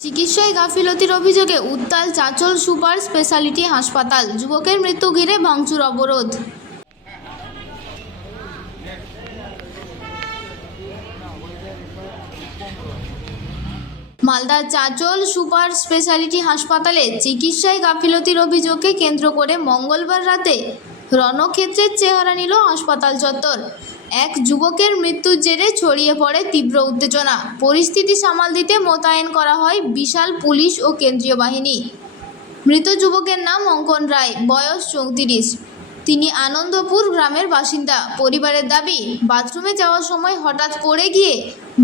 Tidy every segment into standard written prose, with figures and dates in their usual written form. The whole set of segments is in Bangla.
চিকিৎসায় গাফিলতির অভিযোগে উত্তাল চাঁচল সুপার স্পেশালিটি হাসপাতাল। যুবকের মৃত্যু ঘিরে ভাঙচুর অবরোধ। মালদার চাঁচল সুপার স্পেশালিটি হাসপাতালে চিকিৎসায় গাফিলতির অভিযোগকে কেন্দ্র করে মঙ্গলবার রাতে রণক্ষেত্রের চেহারা নিল হাসপাতাল চত্বর। এক যুবকের মৃত্যুর জেরে ছড়িয়ে পড়ে তীব্র উত্তেজনা। পরিস্থিতি সামাল দিতে মোতায়েন করা হয় বিশাল পুলিশ ও কেন্দ্রীয় বাহিনী। মৃত যুবকের নাম অঙ্কন রায়, বয়স 34। তিনি আনন্দপুর গ্রামের বাসিন্দা। পরিবারের দাবি, বাথরুমে যাওয়ার সময় হঠাৎ পড়ে গিয়ে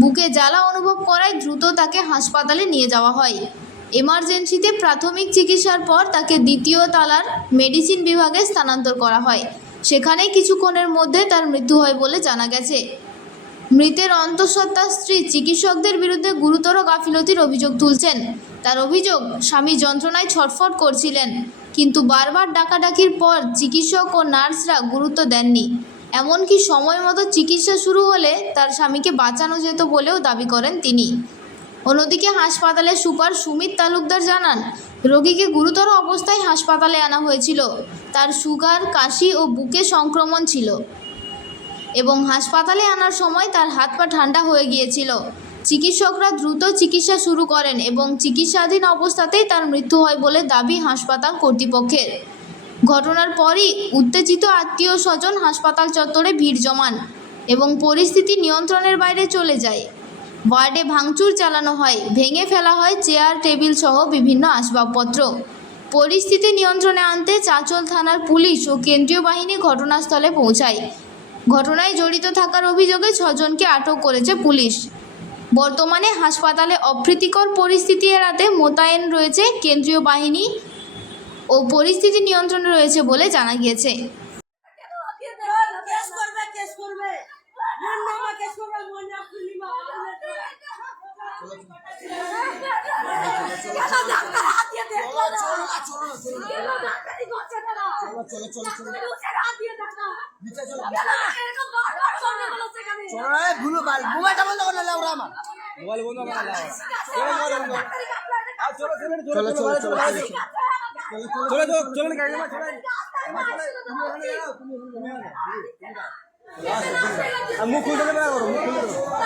বুকে জ্বালা অনুভব করায় দ্রুত তাকে হাসপাতালে নিয়ে যাওয়া হয়। এমার্জেন্সিতে প্রাথমিক চিকিৎসার পর তাকে দ্বিতীয় তলার মেডিসিন বিভাগে স্থানান্তর করা হয়। সেখানে কিছুক্ষণের মধ্যে তার মৃত্যু হয় বলে জানা গেছে। মৃতের অন্তঃসত্ত্বা স্ত্রী চিকিৎসকদের বিরুদ্ধে গুরুতর গাফিলতির অভিযোগ তুলছেন। তার অভিযোগ, স্বামী যন্ত্রণায় ছটফট করছিলেন, কিন্তু বারবার ডাকাডাকির পর চিকিৎসক ও নার্সরা গুরুত্ব দেননি। এমনকি সময় মতো চিকিৎসা শুরু হলে তার স্বামীকে বাঁচানো যেত বলেও দাবি করেন তিনি। অন্যদিকে হাসপাতালের সুপার সুমিত তালুকদার জানান, রোগীকে গুরুতর অবস্থায় হাসপাতালে আনা হয়েছিল। তার সুগার, কাশি ও বুকে সংক্রমণ ছিল এবং হাসপাতালে আনার সময় তার হাত পা ঠান্ডা হয়ে গিয়েছিল। চিকিৎসকরা দ্রুত চিকিৎসা শুরু করেন এবং চিকিৎসাধীন অবস্থাতেই তার মৃত্যু হয় বলে দাবি হাসপাতাল কর্তৃপক্ষের। ঘটনার পরই উত্তেজিত আত্মীয় স্বজন হাসপাতাল চত্বরে ভিড় জমান এবং পরিস্থিতি নিয়ন্ত্রণের বাইরে চলে যায়। ওয়ার্ডে ভাঙচুর চালানো হয়, ভেঙে ফেলা হয় চেয়ার, টেবিল সহ বিভিন্ন আসবাবপত্র। পরিস্থিতি নিয়ন্ত্রণে আনতে চাঁচল থানার পুলিশ ও কেন্দ্রীয় বাহিনী ঘটনাস্থলে পৌঁছায়। ঘটনায় জড়িত থাকার অভিযোগে 6 জনকে আটক করেছে পুলিশ। বর্তমানে হাসপাতালে অপ্রীতিকর পরিস্থিতি এড়াতে মোতায়েন রয়েছে কেন্দ্রীয় বাহিনী ও পরিস্থিতি নিয়ন্ত্রণে রয়েছে বলে জানা গিয়েছে। মুখ খুলতে দেবে না, মুখ খুলতে দেবে।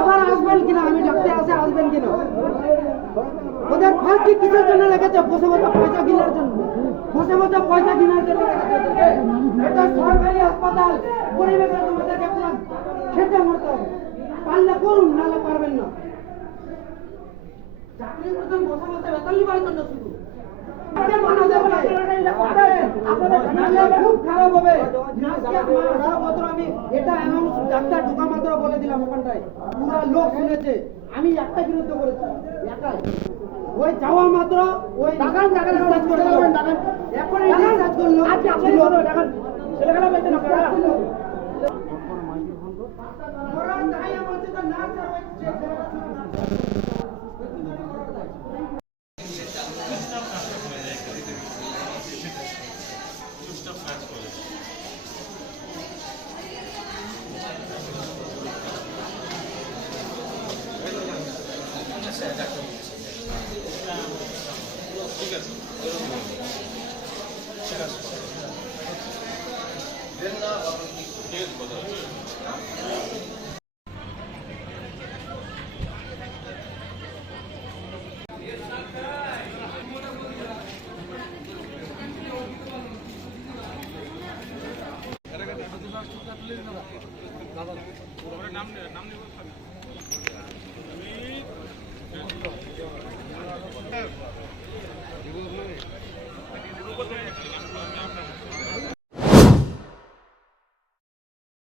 আবার আসবেন কিনা, আমি ডাক্তার আছে, আসবেন কিনা? ওদের ফাঁকি কিসের জন্য লেগেছে? বসে বসে পয়সা কেনার জন্য, বসে বসে পয়সা কেনার জন্য। এটা সরকারি হাসপাতাল, পরিবেশে তোমাদেরকে পুরো খেতে মরতে হবে। পারলে করুন, নাহলে পারবেন না। চাকরি করতেন বসে বসে বেতন নিবার জন্য শুধু খুব খারাপ হবে। আমি এটা অ্যানাউন্স ডাক্তার ঢোকা মাত্র বলে দিলাম, ওখানটায় পুরো লোক শুনেছে। আমি একটা বিরুদ্ধে করেছি, একাই। ওই যাওয়া মাত্র ওই এখন নাম